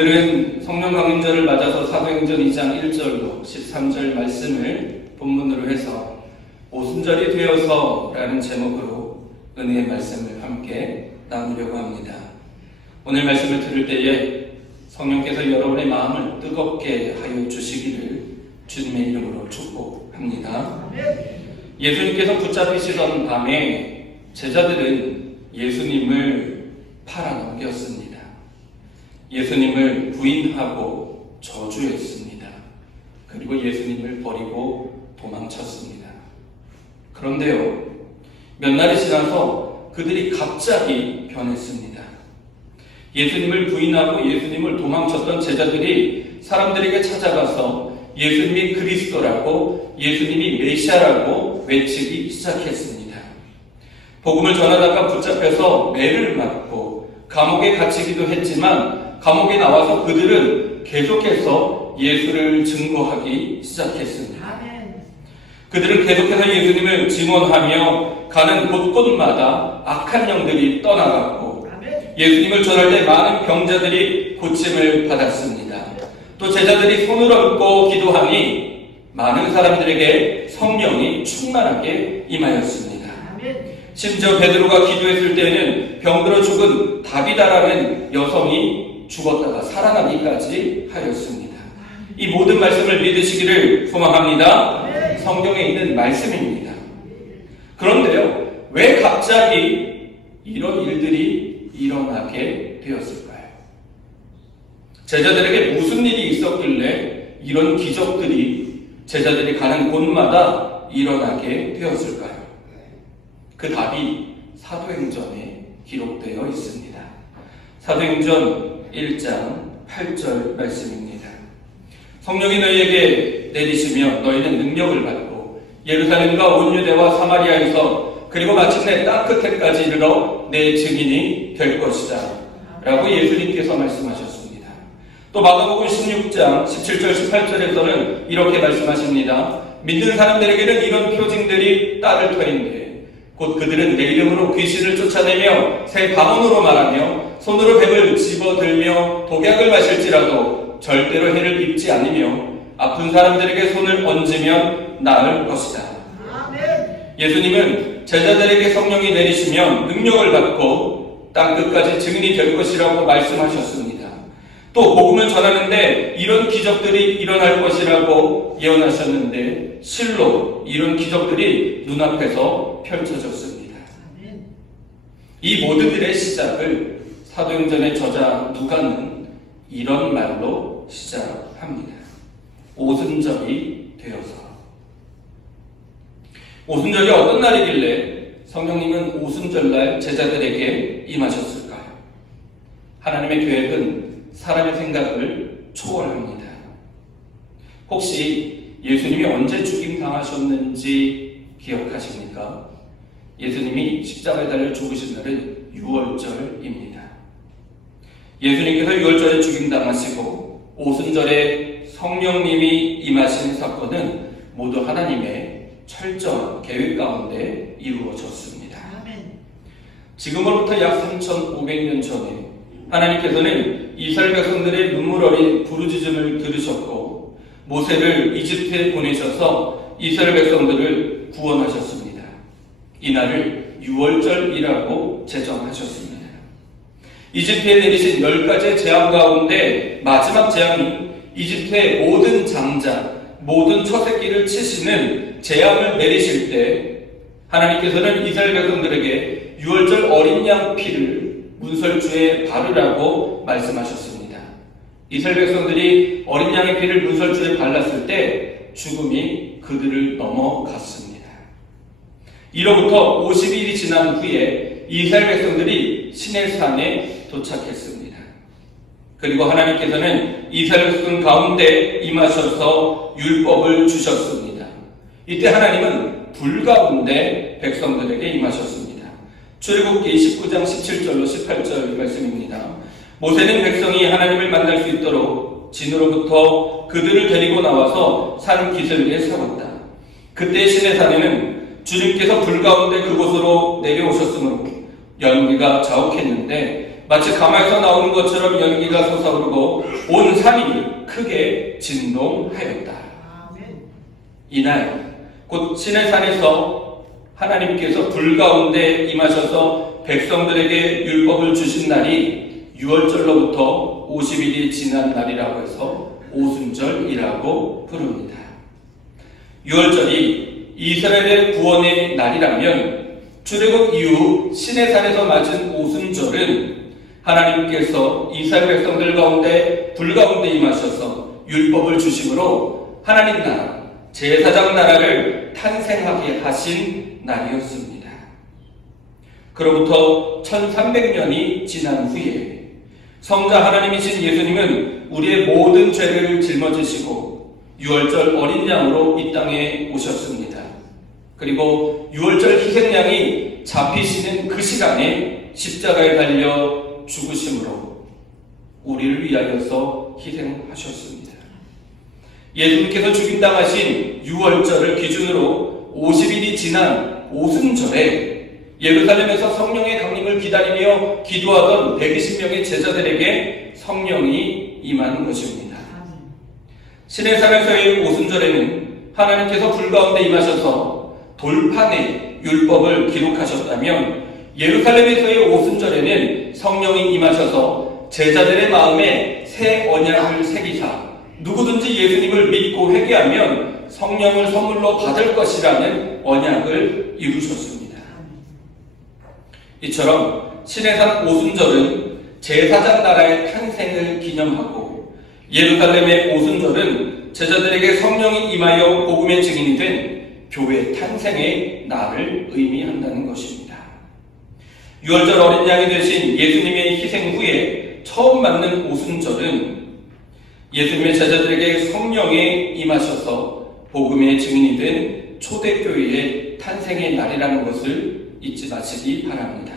오늘은 성령 강림절을 맞아서 사도행전 2장 1절로 13절 말씀을 본문으로 해서 오순절이 되어서 라는 제목으로 은혜의 말씀을 함께 나누려고 합니다. 오늘 말씀을 들을 때에 성령께서 여러분의 마음을 뜨겁게 하여 주시기를 주님의 이름으로 축복합니다. 예수님께서 붙잡히시던 밤에 제자들은 예수님을 팔아넘겼습니다. 예수님을 부인하고 저주했습니다. 그리고 예수님을 버리고 도망쳤습니다. 그런데요, 몇 날이 지나서 그들이 갑자기 변했습니다. 예수님을 부인하고 예수님을 도망쳤던 제자들이 사람들에게 찾아가서 예수님이 그리스도라고, 예수님이 메시아라고 외치기 시작했습니다. 복음을 전하다가 붙잡혀서 매를 맞고 감옥에 갇히기도 했지만 감옥에 나와서 그들은 계속해서 예수를 증거하기 시작했습니다. 그들은 계속해서 예수님을 증언하며 가는 곳곳마다 악한 영들이 떠나갔고 예수님을 전할 때 많은 병자들이 고침을 받았습니다. 또 제자들이 손을 얹고 기도하니 많은 사람들에게 성령이 충만하게 임하였습니다. 심지어 베드로가 기도했을 때에는 병들어 죽은 다비다라는 여성이 죽었다가 살아나기까지 하였습니다. 이 모든 말씀을 믿으시기를 소망합니다. 성경에 있는 말씀입니다. 그런데요, 왜 갑자기 이런 일들이 일어나게 되었을까요? 제자들에게 무슨 일이 있었길래 이런 기적들이 제자들이 가는 곳마다 일어나게 되었을까요? 그 답이 사도행전에 기록되어 있습니다. 사도행전 1장 8절 말씀입니다. 성령이 너희에게 내리시며 너희는 능력을 받고 예루살렘과 온 유대와 사마리아에서 그리고 마침내 땅 끝에까지 이르러 내 증인이 될 것이다 라고 예수님께서 말씀하셨습니다. 또 마가복음 16장 17절 18절에서는 이렇게 말씀하십니다. 믿는 사람들에게는 이런 표징들이 따를 터인데 곧 그들은 내 이름으로 귀신을 쫓아내며 새 방언으로 말하며 손으로 뱀을 집어들며 독약을 마실지라도 절대로 해를 입지 않으며 아픈 사람들에게 손을 얹으면 나을 것이다. 예수님은 제자들에게 성령이 내리시면 능력을 받고 땅끝까지 증인이 될 것이라고 말씀하셨습니다. 또 복음을 전하는데 이런 기적들이 일어날 것이라고 예언하셨는데 실로 이런 기적들이 눈앞에서 펼쳐졌습니다. 이 모든 일의 시작을 사도행전의 저자 누가는 이런 말로 시작합니다. 오순절이 되어서. 오순절이 어떤 날이길래 성령님은 오순절날 제자들에게 임하셨을까요? 하나님의 계획은 사람의 생각을 초월합니다. 혹시 예수님이 언제 죽임당하셨는지 기억하십니까? 예수님이 십자가에 달려 죽으신 날은 6월절입니다. 예수님께서 6월절에 죽임당하시고 오순절에 성령님이 임하신 사건은 모두 하나님의 철저한 계획 가운데 이루어졌습니다. 지금으로부터 약 3,500년 전에 하나님께서는 이스라엘 백성들의 눈물 어린 부르짖음을 들으셨고 모세를 이집트에 보내셔서 이스라엘 백성들을 구원하셨습니다. 이날을 6월절이라고 제정하셨습니다. 이집트에 내리신 10가지의 재앙 가운데 마지막 재앙이 이집트의 모든 장자, 모든 처새끼를 치시는 재앙을 내리실 때 하나님께서는 이스라엘 백성들에게 6월절 어린 양 피를 문설주에 바르라고 말씀하셨습니다. 이스라엘 백성들이 어린 양의 피를 문설주에 발랐을 때 죽음이 그들을 넘어갔습니다. 이로부터 50일이 지난 후에 이스라엘 백성들이 시내산에 도착했습니다. 그리고 하나님께서는 이스라엘 백성 가운데 임하셔서 율법을 주셨습니다. 이때 하나님은 불 가운데 백성들에게 임하셨습니다. 출애굽기 19장 17절로 18절 말씀입니다. 모세는 백성이 하나님을 만날 수 있도록 진으로부터 그들을 데리고 나와서 산 기슭에 세웠다. 그때 시내산에는 주님께서 불 가운데 그곳으로 내려오셨으므로 연기가 자욱했는데 마치 가마에서 나오는 것처럼 연기가 솟아오르고 온 산이 크게 진동하였다. 이날 곧 시내산에서 하나님께서 불 가운데 임하셔서 백성들에게 율법을 주신 날이 6월절로부터 50일이 지난 날이라고 해서 오순절이라고 부릅니다. 6월절이 이스라엘의 구원의 날이라면 출애굽 이후 시내산에서 맞은 오순절은 하나님께서 이스라엘 백성들 가운데 불 가운데 임하셔서 율법을 주심으로 하나님 나라, 제사장 나라를 탄생하게 하신 날이었습니다. 그로부터 1300년이 지난 후에 성자 하나님이신 예수님은 우리의 모든 죄를 짊어지시고 6월절 어린 양으로 이 땅에 오셨습니다. 그리고 6월절 희생양이 잡히시는 그 시간에 십자가에 달려 죽으심으로 우리를 위하여서 희생하셨습니다. 예수님께서 죽임당하신 6월절을 기준으로 50일이 지난 오순절에 예루살렘에서 성령의 강림을 기다리며 기도하던 120명의 제자들에게 성령이 임하는 것입니다. 시내산에서의 오순절에는 하나님께서 불 가운데 임하셔서 돌판에 율법을 기록하셨다면 예루살렘에서의 오순절에는 성령이 임하셔서 제자들의 마음에 새 언약을 새기사 누구든지 예수님을 믿고 회개하면 성령을 선물로 받을 것이라는 언약을 이루셨습니다. 이처럼 시내산 오순절은 제사장 나라의 탄생을 기념하고 예루살렘의 오순절은 제자들에게 성령이 임하여 복음의 증인이 된 교회 탄생의 날을 의미한다는 것입니다. 6월절 어린 양이 되신 예수님의 희생 후에 처음 맞는 오순절은 예수님의 제자들에게 성령에 임하셔서 복음의 증인이 된 초대교회의 탄생의 날이라는 것을 잊지 마시기 바랍니다.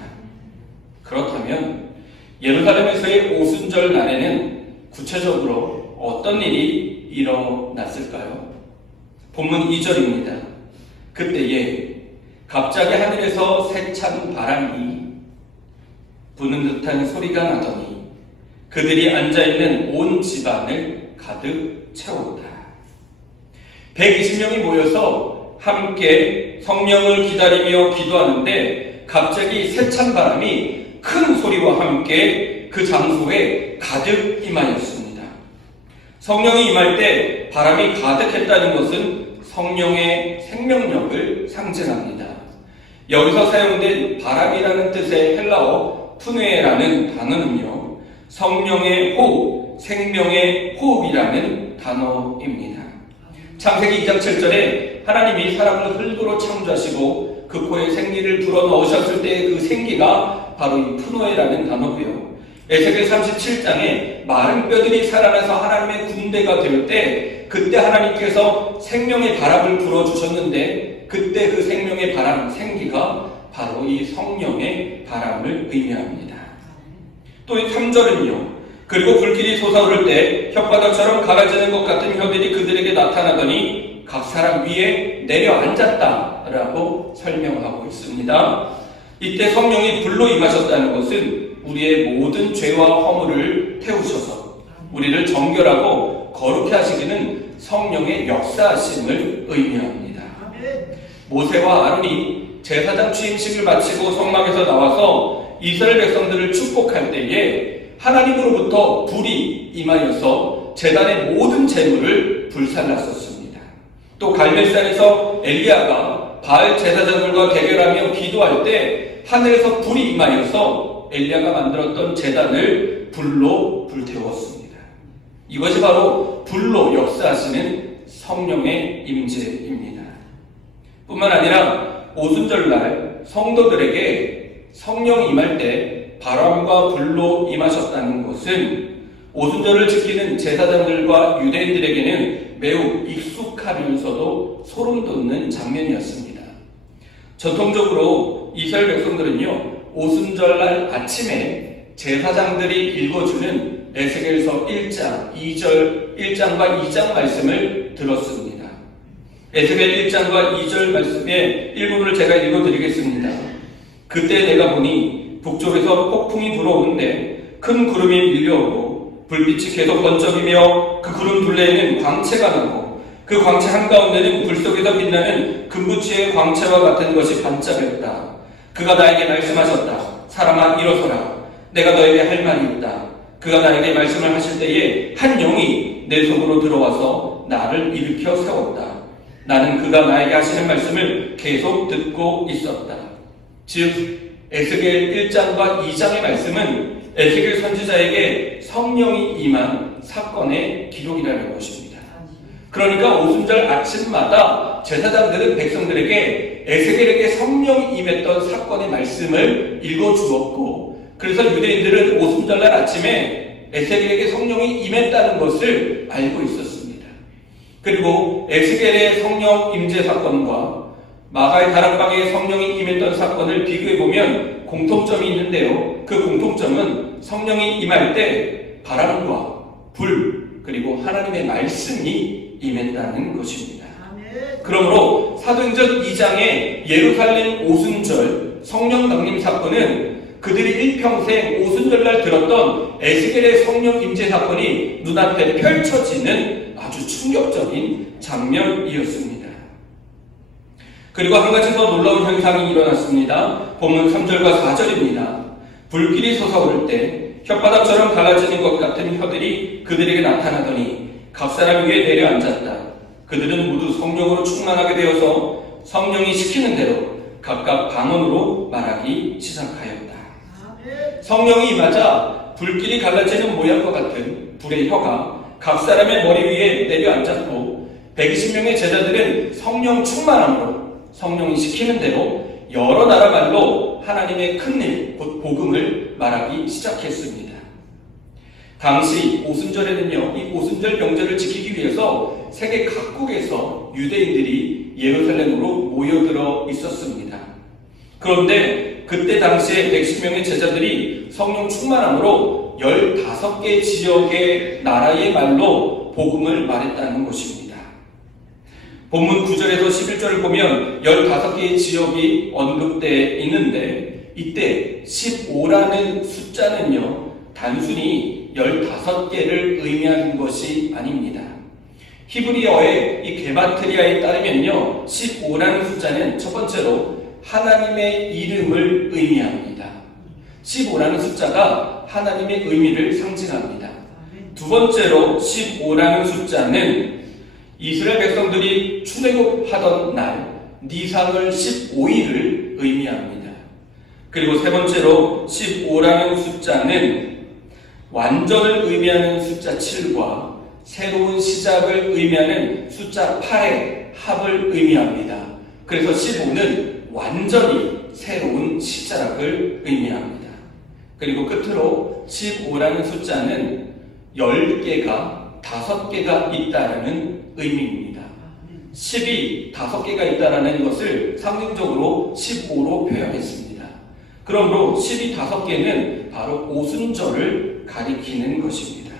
그렇다면 예루살렘에서의 오순절 날에는 구체적으로 어떤 일이 일어났을까요? 본문 2절입니다. 그때에 갑자기 하늘에서 세찬 바람이 부는 듯한 소리가 나더니 그들이 앉아있는 온 집안을 가득 채웠다. 120명이 모여서 함께 성령을 기다리며 기도하는데 갑자기 세찬 바람이 큰 소리와 함께 그 장소에 가득 임하였습니다. 성령이 임할 때 바람이 가득했다는 것은 성령의 생명력을 상징합니다. 여기서 사용된 바람이라는 뜻의 헬라어 푸네라는 단어는요, 성령의 호흡, 생명의 호흡이라는 단어입니다. 창세기 2장 7절에 하나님이 사람을 흙으로 창조하시고 그 코에 생기를 불어넣으셨을 때의 그 생기가 바로 이 푸노에라는 단어고요. 에스겔 37장에 마른 뼈들이 살아나서 하나님의 군대가 될 때 그때 하나님께서 생명의 바람을 불어주셨는데 그때 그 생명의 바람, 생기가 바로 이 성령의 바람을 의미합니다. 또 이 3절은요. 그리고 불길이 솟아오를 때 혓바닥처럼 갈아지는 것 같은 혀들이 그들에게 나타나더니 각 사람 위에 내려앉았다라고 설명하고 있습니다. 이때 성령이 불로 임하셨다는 것은 우리의 모든 죄와 허물을 태우셔서 우리를 정결하고 거룩해 하시기는 성령의 역사하심을 의미합니다. 모세와 아론이 제사장 취임식을 마치고 성막에서 나와서 이스라엘 백성들을 축복할 때에 하나님으로부터 불이 임하여서 제단의 모든 재물을 불살랐었습니다. 또 갈멜산에서 엘리야가 바알 제사장들과 대결하며 기도할 때 하늘에서 불이 임하여서 엘리야가 만들었던 제단을 불로 불태웠습니다. 이것이 바로 불로 역사하시는 성령의 임재입니다. 뿐만 아니라 오순절날 성도들에게 성령이 임할 때 바람과 불로 임하셨다는 것은 오순절을 지키는 제사장들과 유대인들에게는 매우 익숙하면서도 소름 돋는 장면이었습니다. 전통적으로 이스라엘 백성들은요, 오순절날 아침에 제사장들이 읽어주는 에스겔서 1장, 2절, 1장과 2장 말씀을 들었습니다. 에스겔 1장과 2절 말씀의 일부분을 제가 읽어드리겠습니다. 그때 내가 보니 북쪽에서 폭풍이 불어오는데 큰 구름이 밀려오고 불빛이 계속 번쩍이며 그 구름 둘레에는 광채가 나고 그 광채 한가운데는 불 속에서 빛나는 금부치의 광채와 같은 것이 반짝였다. 그가 나에게 말씀하셨다. 사람아 일어서라. 내가 너에게 할 말이 있다. 그가 나에게 말씀을 하실 때에 한 영이 내 속으로 들어와서 나를 일으켜 세웠다. 나는 그가 나에게 하시는 말씀을 계속 듣고 있었다. 즉 에스겔 1장과 2장의 말씀은 에스겔 선지자에게 성령이 임한 사건의 기록이라는 것입니다. 그러니까 오순절 아침마다 제사장들은 백성들에게 에스겔에게 성령이 임했던 사건의 말씀을 읽어주었고, 그래서 유대인들은 오순절날 아침에 에스겔에게 성령이 임했다는 것을 알고 있었습니다. 그리고 에스겔의 성령 임재 사건과 마가의 다락방에 성령이 임했던 사건을 비교해보면 공통점이 있는데요. 그 공통점은 성령이 임할 때 바람과 불 그리고 하나님의 말씀이 임했다는 것입니다. 그러므로 사도행전 2장의 예루살렘 오순절 성령 강림 사건은 그들이 일평생 오순절날 들었던 에스겔의 성령 임재 사건이 눈앞에 펼쳐지는 아주 충격적인 장면이었습니다. 그리고 한 가지 더 놀라운 현상이 일어났습니다. 본문 3절과 4절입니다. 불길이 솟아오를 때 혓바닥처럼 갈라지는 것 같은 혀들이 그들에게 나타나더니 각사람 위에 내려앉았다. 그들은 모두 성령으로 충만하게 되어서 성령이 시키는 대로 각각 방언으로 말하기 시작하였다. 성령이 임하자 불길이 갈라지는 모양과 같은 불의 혀가 각사람의 머리 위에 내려앉았고 120명의 제자들은 성령 충만함으로 성령이 시키는 대로 여러 나라 말로 하나님의 큰일, 곧 복음을 말하기 시작했습니다. 당시 오순절에는요, 이 오순절 명절을 지키기 위해서 세계 각국에서 유대인들이 예루살렘으로 모여들어 있었습니다. 그런데 그때 당시에 110명의 제자들이 성령 충만함으로 15개 지역의 나라의 말로 복음을 말했다는 것입니다. 본문 9절에서 11절을 보면 15개의 지역이 언급되어 있는데 이때 15라는 숫자는요, 단순히 15개를 의미하는 것이 아닙니다. 히브리어의 이 게마트리아에 따르면요, 15라는 숫자는 첫 번째로 하나님의 이름을 의미합니다. 15라는 숫자가 하나님의 의미를 상징합니다. 두 번째로 15라는 숫자는 이스라엘 백성들이 출애굽하던 날 니상을 15일을 의미합니다. 그리고 세 번째로 15라는 숫자는 완전을 의미하는 숫자 7과 새로운 시작을 의미하는 숫자 8의 합을 의미합니다. 그래서 15는 완전히 새로운 시작을 의미합니다. 그리고 끝으로 15라는 숫자는 10개가 5개가 있다라는 의미입니다. 10이 5개가 있다라는 것을 상징적으로 15로 표현했습니다. 그러므로 10이 5개는 바로 오순절을 가리키는 것입니다.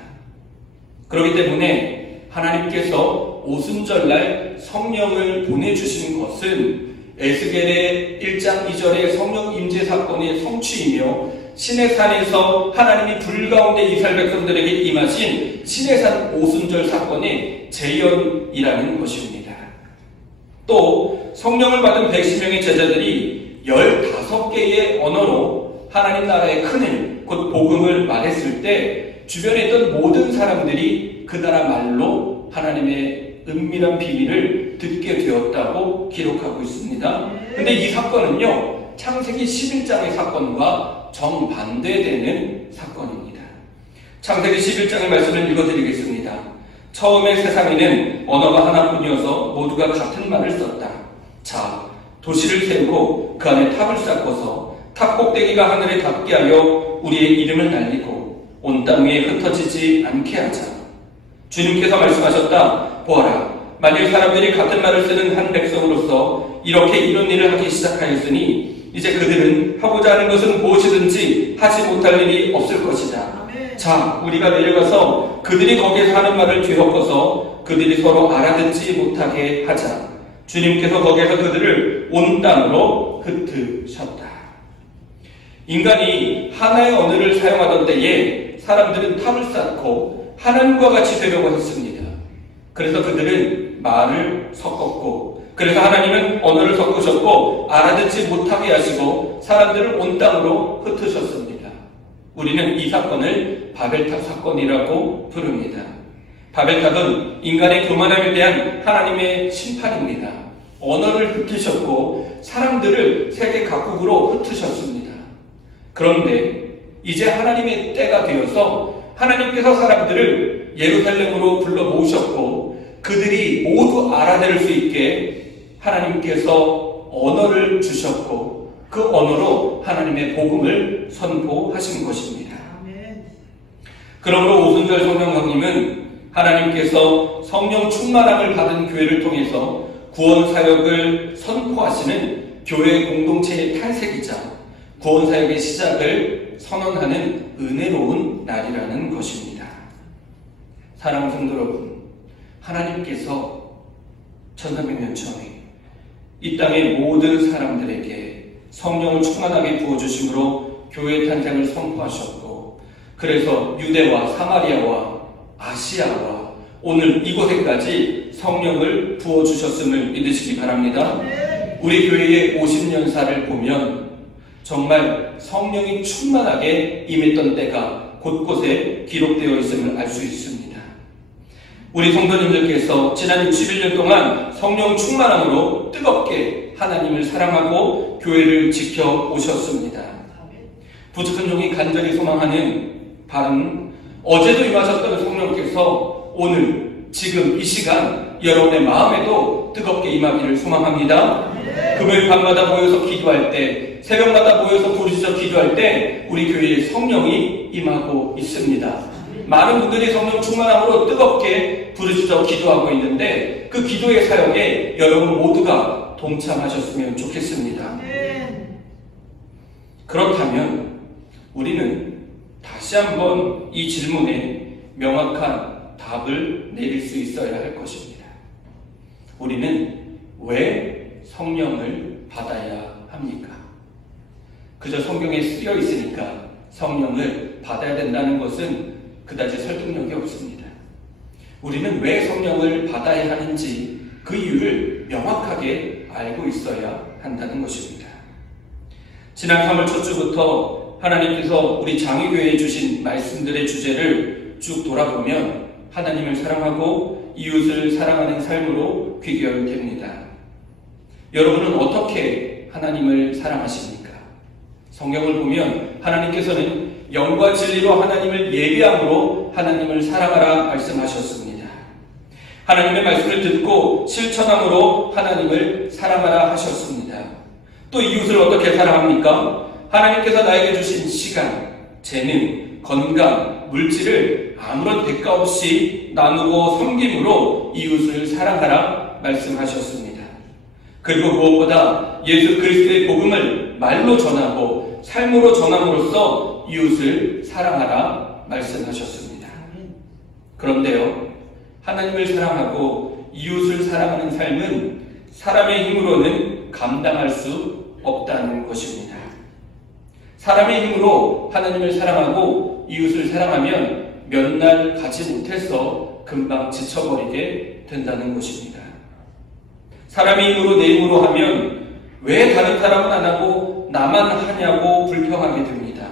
그렇기 때문에 하나님께서 오순절날 성령을 보내주신 것은 에스겔의 1장 2절의 성령 임재 사건의 성취이며 시내산에서 하나님이 불 가운데 이스라엘 백성들에게 임하신 시내산 오순절 사건의 재현이라는 것입니다. 또 성령을 받은 110명의 제자들이 15개의 언어로 하나님 나라의 큰일, 곧 복음을 말했을 때 주변에 있던 모든 사람들이 그 나라 말로 하나님의 은밀한 비밀을 듣게 되었다고 기록하고 있습니다. 근데 이 사건은요, 창세기 11장의 사건과 정반대되는 사건입니다. 창세기 11장의 말씀을 읽어드리겠습니다. 처음에 세상에는 언어가 하나뿐이어서 모두가 같은 말을 썼다. 자, 도시를 세우고 그 안에 탑을 쌓고서 탑 꼭대기가 하늘에 닿게 하여 우리의 이름을 날리고 온 땅 위에 흩어지지 않게 하자. 주님께서 말씀하셨다. 보아라, 만일 사람들이 같은 말을 쓰는 한 백성으로서 이렇게 이런 일을 하기 시작하였으니 이제 그들은 하고자 하는 것은 무엇이든지 하지 못할 일이 없을 것이다. 자, 우리가 내려가서 그들이 거기에서 하는 말을 뒤섞어서 그들이 서로 알아듣지 못하게 하자. 주님께서 거기에서 그들을 온 땅으로 흩으셨다. 인간이 하나의 언어를 사용하던 때에 사람들은 탑을 쌓고 하나님과 같이 되려고 했습니다. 그래서 그들은 말을 섞었고, 그래서 하나님은 언어를 섞으셨고 알아듣지 못하게 하시고 사람들을 온 땅으로 흩으셨습니다. 우리는 이 사건을 바벨탑 사건이라고 부릅니다. 바벨탑은 인간의 교만함에 대한 하나님의 심판입니다. 언어를 흩으셨고 사람들을 세계 각국으로 흩으셨습니다. 그런데 이제 하나님의 때가 되어서 하나님께서 사람들을 예루살렘으로 불러 모으셨고 그들이 모두 알아들을 수 있게 하나님께서 언어를 주셨고 그 언어로 하나님의 복음을 선포하신 것입니다. 그러므로 오순절 성령강림은 하나님께서 성령 충만함을 받은 교회를 통해서 구원 사역을 선포하시는 교회 공동체의 탄생이자 구원 사역의 시작을 선언하는 은혜로운 날이라는 것입니다. 사랑하는 성도 여러분, 하나님께서 1300년 전에 이 땅의 모든 사람들에게 성령을 충만하게 부어주심으로 교회 탄생을 선포하셨고, 그래서 유대와 사마리아와 아시아와 오늘 이곳에까지 성령을 부어주셨음을 믿으시기 바랍니다. 우리 교회의 50년사를 보면 정말 성령이 충만하게 임했던 때가 곳곳에 기록되어 있음을 알 수 있습니다. 우리 성도님들께서 지난 61년 동안 성령 충만함으로 뜨겁게 하나님을 사랑하고 교회를 지켜오셨습니다. 부족한 종이 간절히 소망하는 바른 어제도 임하셨던 성령께서 오늘 지금 이 시간 여러분의 마음에도 뜨겁게 임하기를 소망합니다. 금요일 밤마다 모여서 기도할 때, 새벽마다 모여서 부르짖어 기도할 때 우리 교회에 성령이 임하고 있습니다. 많은 분들이 성령 충만함으로 뜨겁게 부르짖어 기도하고 있는데 그 기도의 사역에 여러분 모두가 동참하셨으면 좋겠습니다. 그렇다면 우리는 다시 한번 이 질문에 명확한 답을 내릴 수 있어야 할 것입니다. 우리는 왜 성령을 받아야 합니까? 그저 성경에 쓰여 있으니까 성령을 받아야 된다는 것은 그다지 설득력이 없습니다. 우리는 왜 성령을 받아야 하는지 그 이유를 명확하게 알고 있어야 한다는 것입니다. 지난 3월 첫 주부터 하나님께서 우리 장의교회에 주신 말씀들의 주제를 쭉 돌아보면 하나님을 사랑하고 이웃을 사랑하는 삶으로 귀결됩니다. 여러분은 어떻게 하나님을 사랑하십니까? 성경을 보면 하나님께서는 영과 진리로 하나님을 예비함으로 하나님을 사랑하라 말씀하셨습니다. 하나님의 말씀을 듣고 실천함으로 하나님을 사랑하라 하셨습니다. 또 이웃을 어떻게 사랑합니까? 하나님께서 나에게 주신 시간, 재능, 건강, 물질을 아무런 대가 없이 나누고 섬김으로 이웃을 사랑하라 말씀하셨습니다. 그리고 무엇보다 예수 그리스도의 복음을 말로 전하고 삶으로 전함으로써 이웃을 사랑하라 말씀하셨습니다. 그런데요, 하나님을 사랑하고 이웃을 사랑하는 삶은 사람의 힘으로는 감당할 수 없다는 것입니다. 사람의 힘으로 하나님을 사랑하고 이웃을 사랑하면 몇 날 가지 못해서 금방 지쳐버리게 된다는 것입니다. 사람의 힘으로 내 힘으로 하면 왜 다른 사람은 안 하고 나만 하냐고 불평하게 됩니다.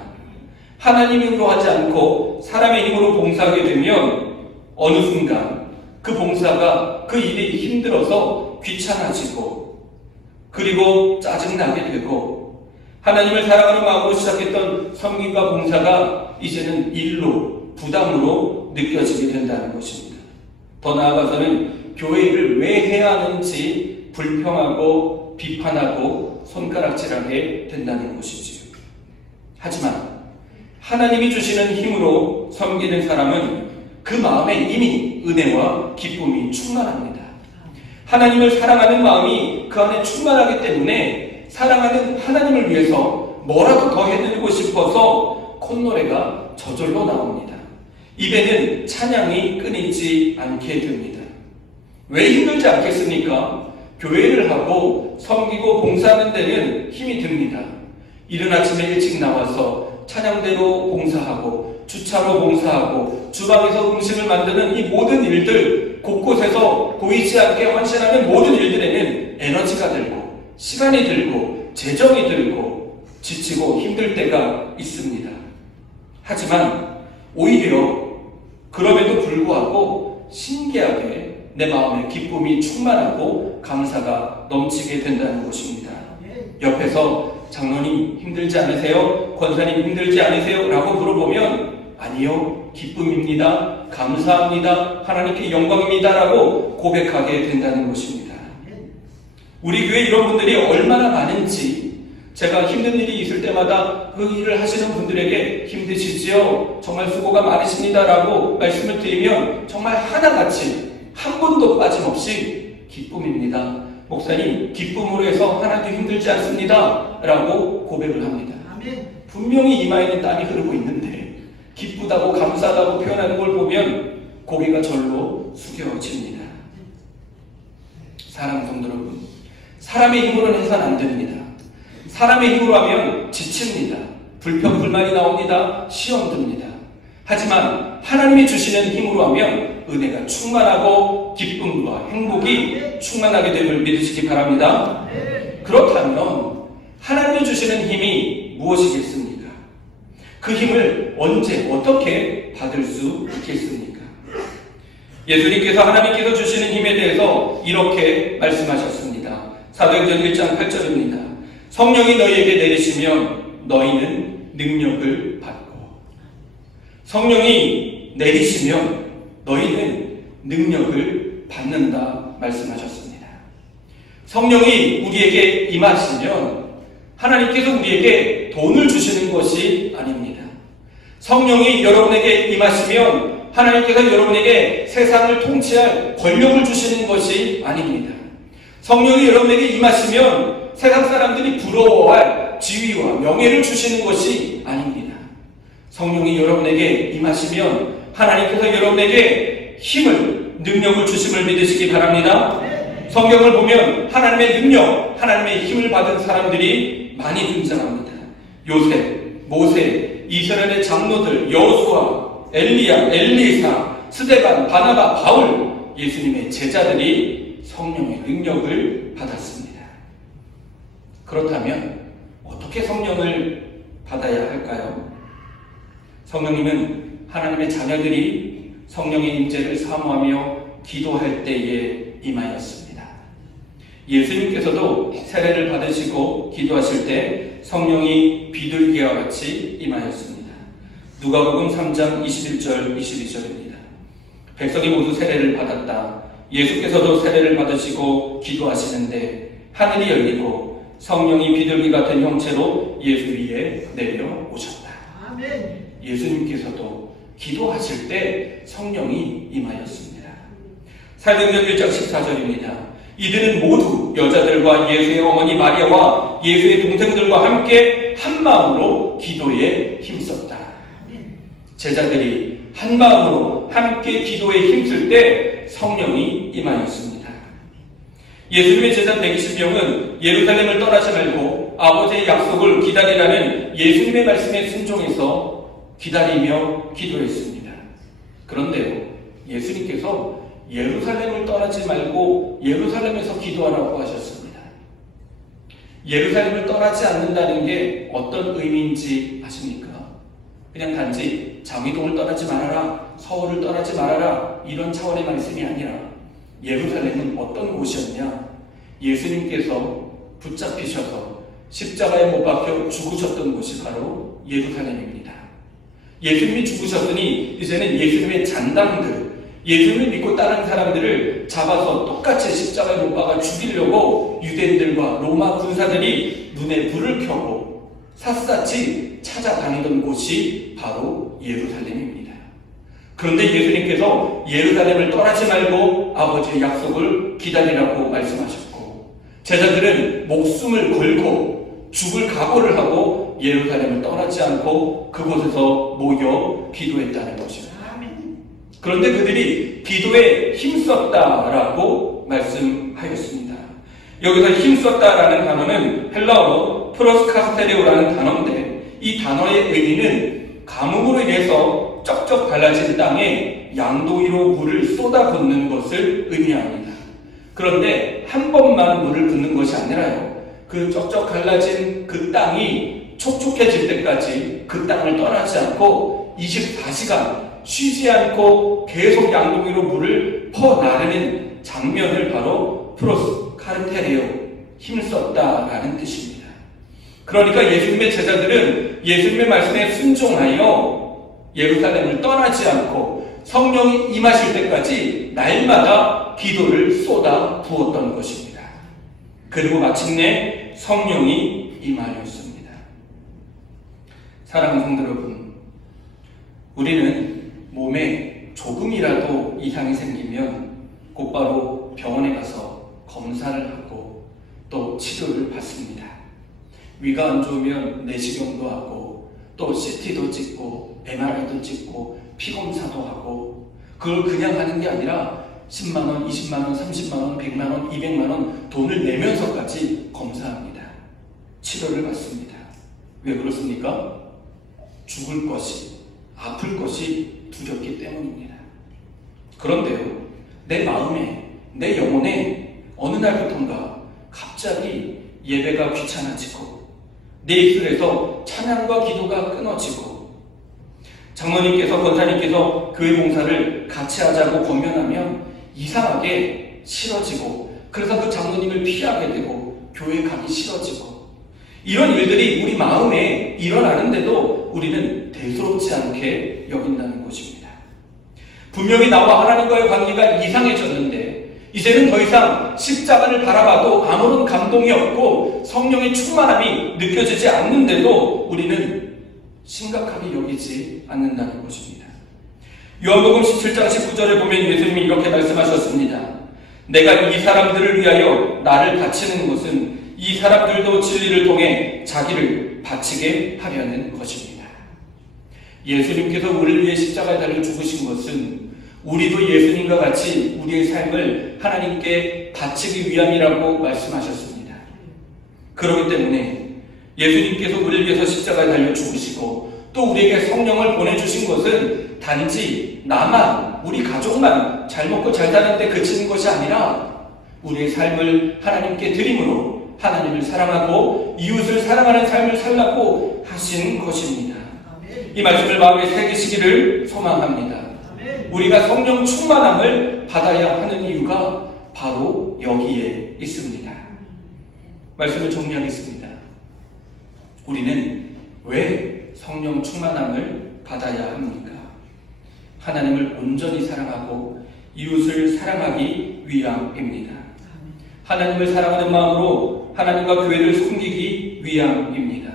하나님 힘으로 하지 않고 사람의 힘으로 봉사하게 되면 어느 순간 그 봉사가 그 일이 힘들어서 귀찮아지고 그리고 짜증나게 되고 하나님을 사랑하는 마음으로 시작했던 섬김과 봉사가 이제는 일로 부담으로 느껴지게 된다는 것입니다. 더 나아가서는 교회 일을 왜 해야 하는지 불평하고 비판하고 손가락질하게 된다는 것이지요. 하지만 하나님이 주시는 힘으로 섬기는 사람은 그 마음에 이미 은혜와 기쁨이 충만합니다. 하나님을 사랑하는 마음이 그 안에 충만하기 때문에 사랑하는 하나님을 위해서 뭐라도 더 해드리고 싶어서 콧노래가 저절로 나옵니다. 입에는 찬양이 끊이지 않게 됩니다. 왜 힘들지 않겠습니까? 교회를 하고 섬기고 봉사하는 데는 힘이 듭니다. 이른 아침에 일찍 나와서 찬양대로 봉사하고 주차로 봉사하고 주방에서 음식을 만드는 이 모든 일들, 곳곳에서 보이지 않게 헌신하는 모든 일들에는 에너지가 들고 시간이 들고 재정이 들고 지치고 힘들 때가 있습니다. 하지만 오히려 그럼에도 불구하고 신기하게 내 마음에 기쁨이 충만하고 감사가 넘치게 된다는 것입니다. 옆에서 장로님 힘들지 않으세요? 권사님 힘들지 않으세요? 라고 물어보면 아니요, 기쁨입니다, 감사합니다, 하나님께 영광입니다 라고 고백하게 된다는 것입니다. 우리 교회 이런 분들이 얼마나 많은지 제가 힘든 일이 있을 때마다 그 일을 하시는 분들에게 힘드시지요? 정말 수고가 많으십니다 라고 말씀을 드리면 정말 하나같이 한 번도 빠짐없이 기쁨입니다, 목사님 기쁨으로 해서 하나도 힘들지 않습니다 라고 고백을 합니다. 분명히 이마에는 땀이 흐르고 있는데 기쁘다고 감사하다고 표현하는 걸 보면 고개가 절로 숙여집니다. 사랑하는 성도 여러분, 사람의 힘으로는 해서는 안 됩니다. 사람의 힘으로 하면 지칩니다. 불평, 불만이 나옵니다. 시험 듭니다. 하지만 하나님이 주시는 힘으로 하면 은혜가 충만하고 기쁨과 행복이 충만하게 됨을 믿으시기 바랍니다. 그렇다면 하나님이 주시는 힘이 무엇이겠습니까? 그 힘을 언제 어떻게 받을 수 있겠습니까? 예수님께서 하나님께서 주시는 힘에 대해서 이렇게 말씀하셨습니다. 사도행전 1장 8절입니다. 성령이 너희에게 내리시면 너희는 능력을 받고, 성령이 내리시면 너희는 능력을 받는다 말씀하셨습니다. 성령이 우리에게 임하시면 하나님께서 우리에게 돈을 주시는 것이 아닙니다. 성령이 여러분에게 임하시면 하나님께서 여러분에게 세상을 통치할 권력을 주시는 것이 아닙니다. 성령이 여러분에게 임하시면 세상 사람들이 부러워할 지위와 명예를 주시는 것이 아닙니다. 성령이 여러분에게 임하시면 하나님께서 여러분에게 힘을, 능력을 주심을 믿으시기 바랍니다. 성경을 보면 하나님의 능력, 하나님의 힘을 받은 사람들이 많이 등장합니다. 요셉, 모세, 이스라엘의 장로들, 여호수아, 엘리야, 엘리사, 스데반, 바나바, 바울, 예수님의 제자들이 성령의 능력을 받았습니다. 그렇다면 어떻게 성령을 받아야 할까요? 성령님은 하나님의 자녀들이 성령의 임재를 사모하며 기도할 때에 임하였습니다. 예수님께서도 세례를 받으시고 기도하실 때 성령이 비둘기와 같이 임하였습니다. 누가복음 3장 21절 22절입니다. 백성이 모두 세례를 받았다. 예수께서도 세례를 받으시고 기도하시는데 하늘이 열리고 성령이 비둘기 같은 형체로 예수 위에 내려오셨다. 아멘. 예수님께서도 기도하실 때 성령이 임하였습니다. 사도행전 1장 14절입니다. 이들은 모두 여자들과 예수의 어머니 마리아와 예수의 동생들과 함께 한 마음으로 기도에 힘썼다. 제자들이 한 마음으로 함께 기도에 힘쓸 때 성령이 임하였습니다. 예수님의 제자 120명은 예루살렘을 떠나지 말고 아버지의 약속을 기다리라는 예수님의 말씀에 순종해서 기다리며 기도했습니다. 그런데요, 예수님께서 예루살렘을 떠나지 말고 예루살렘에서 기도하라고 하셨습니다. 예루살렘을 떠나지 않는다는 게 어떤 의미인지 아십니까? 그냥 단지 장위동을 떠나지 말아라, 서울을 떠나지 말아라, 이런 차원의 말씀이 아니라 예루살렘은 어떤 곳이었냐? 예수님께서 붙잡히셔서 십자가에 못 박혀 죽으셨던 곳이 바로 예루살렘입니다. 예수님이 죽으셨으니 이제는 예수님의 잔당들, 예수님을 믿고 따르는 사람들을 잡아서 똑같이 십자가에 못 박아 죽이려고 유대인들과 로마 군사들이 눈에 불을 켜고 샅샅이 찾아다니던 곳이 바로 예루살렘입니다. 그런데 예수님께서 예루살렘을 떠나지 말고 아버지의 약속을 기다리라고 말씀하셨고, 제자들은 목숨을 걸고 죽을 각오를 하고 예루살렘을 떠나지 않고 그곳에서 모여 기도했다는 것입니다. 그런데 그들이 기도에 힘썼다라고 말씀하였습니다. 여기서 힘썼다라는 단어는 헬라어로 프로스카스테레오라는 단어인데 이 단어의 의미는 가뭄으로 인해서 쩍쩍 갈라진 땅에 양동이로 물을 쏟아붓는 것을 의미합니다. 그런데 한 번만 물을 붓는 것이 아니라요. 그 쩍쩍 갈라진 그 땅이 촉촉해질 때까지 그 땅을 떠나지 않고 24시간 쉬지 않고 계속 양동이로 물을 퍼나르는 장면을 바로 프로스카르테레오, 힘썼다라는 뜻입니다. 그러니까 예수님의 제자들은 예수님의 말씀에 순종하여 예루살렘을 떠나지 않고 성령이 임하실 때까지 날마다 기도를 쏟아 부었던 것입니다. 그리고 마침내 성령이 임하였습니다. 사랑하는 성도 여러분, 우리는 몸에 조금이라도 이상이 생기면 곧바로 병원에 가서 검사를 하고 또 치료를 받습니다. 위가 안 좋으면 내시경도 하고 또 CT도 찍고 MRI도 찍고 피검사도 하고, 그걸 그냥 하는 게 아니라 10만원, 20만원, 30만원, 100만원, 200만원 돈을 내면서까지 검사합니다. 치료를 받습니다. 왜 그렇습니까? 죽을 것이, 아플 것이 두렵기 때문입니다. 그런데요, 내 마음에, 내 영혼에 어느 날부턴가 갑자기 예배가 귀찮아지고 내 입술에서 찬양과 기도가 끊어지고, 장로님께서, 권사님께서 교회 봉사를 같이 하자고 권면하면 이상하게 싫어지고, 그래서 그 장로님을 피하게 되고 교회 가기 싫어지고, 이런 일들이 우리 마음에 일어나는데도 우리는 대수롭지 않게 여긴다는 것입니다. 분명히 나와 하나님과의 관계가 이상해졌는데 이제는 더 이상 십자가를 바라봐도 아무런 감동이 없고 성령의 충만함이 느껴지지 않는데도 우리는 심각하게 여기지 않는다는 것입니다. 요한복음 17장 19절에 보면 예수님이 이렇게 말씀하셨습니다. 내가 이 사람들을 위하여 나를 바치는 것은 이 사람들도 진리를 통해 자기를 바치게 하려는 것입니다. 예수님께서 우리를 위해 십자가에 달려 죽으신 것은 우리도 예수님과 같이 우리의 삶을 하나님께 바치기 위함이라고 말씀하셨습니다. 그렇기 때문에 예수님께서 우리를 위해서 십자가에 달려 죽으시고 또 우리에게 성령을 보내주신 것은 단지 나만, 우리 가족만 잘 먹고 잘 사는데 그치는 것이 아니라 우리의 삶을 하나님께 드림으로 하나님을 사랑하고 이웃을 사랑하는 삶을 살라고 하신 것입니다. 이 말씀을 마음에 새기시기를 소망합니다. 우리가 성령 충만함을 받아야 하는 이유가 바로 여기에 있습니다. 말씀을 정리하겠습니다. 우리는 왜 성령 충만함을 받아야 합니까? 하나님을 온전히 사랑하고 이웃을 사랑하기 위함입니다. 하나님을 사랑하는 마음으로 하나님과 교회를 섬기기 위함입니다.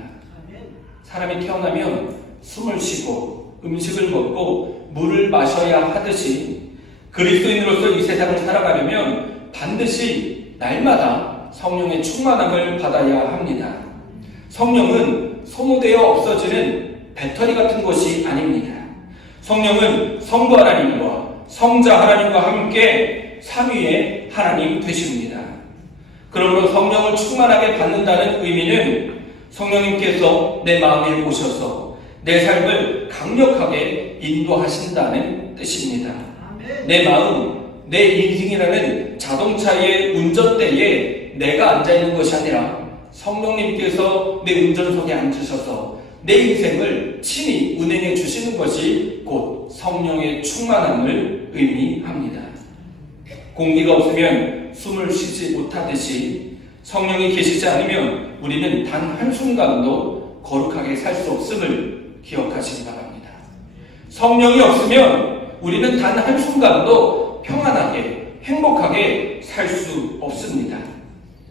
사람이 태어나면 숨을 쉬고 음식을 먹고 물을 마셔야 하듯이 그리스도인으로서 이 세상을 살아가려면 반드시 날마다 성령의 충만함을 받아야 합니다. 성령은 소모되어 없어지는 배터리 같은 것이 아닙니다. 성령은 성부 하나님과 성자 하나님과 함께 삼위의 하나님 되십니다. 그러므로 성령을 충만하게 받는다는 의미는 성령님께서 내 마음에 오셔서 내 삶을 강력하게 인도하신다는 뜻입니다. 내 마음, 내 인생이라는 자동차의 운전대에 내가 앉아있는 것이 아니라 성령님께서 내 운전석에 앉으셔서 내 인생을 친히 운행해 주시는 것이 곧 성령의 충만함을 의미합니다. 공기가 없으면 숨을 쉬지 못하듯이 성령이 계시지 않으면 우리는 단 한순간도 거룩하게 살 수 없음을 기억하시기 바랍니다. 성령이 없으면 우리는 단 한순간도 평안하게 행복하게 살 수 없습니다.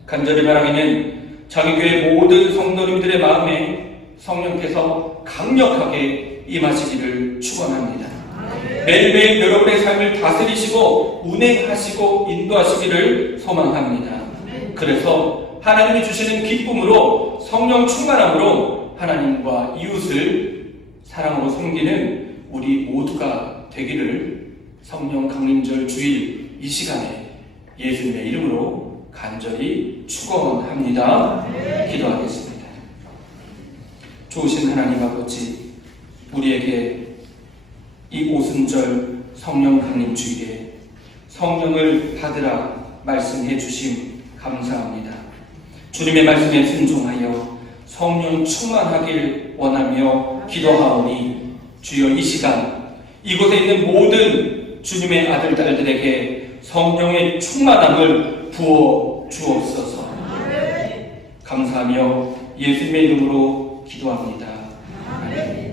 간절히 바라기는 자기 교회 모든 성도님들의 마음에 성령께서 강력하게 임하시기를 축원합니다. 매일매일 여러분의 삶을 다스리시고 운행하시고 인도하시기를 소망합니다. 그래서 하나님이 주시는 기쁨으로 성령 충만함으로 하나님과 이웃을 사랑으로 섬기는 우리 모두가 되기를 성령 강림절 주일 이 시간에 예수님의 이름으로 간절히 축원합니다. 기도하겠습니다. 좋으신 하나님 아버지, 우리에게 이 오순절 성령 강림 주일에 성령을 받으라 말씀해 주심 감사합니다. 주님의 말씀에 순종하여 성령 충만하길 원하며 기도하오니 주여 이 시간 이곳에 있는 모든 주님의 아들, 딸들에게 성령의 충만함을 부어 주옵소서. 감사하며 예수님의 이름으로 기도합니다. 아멘.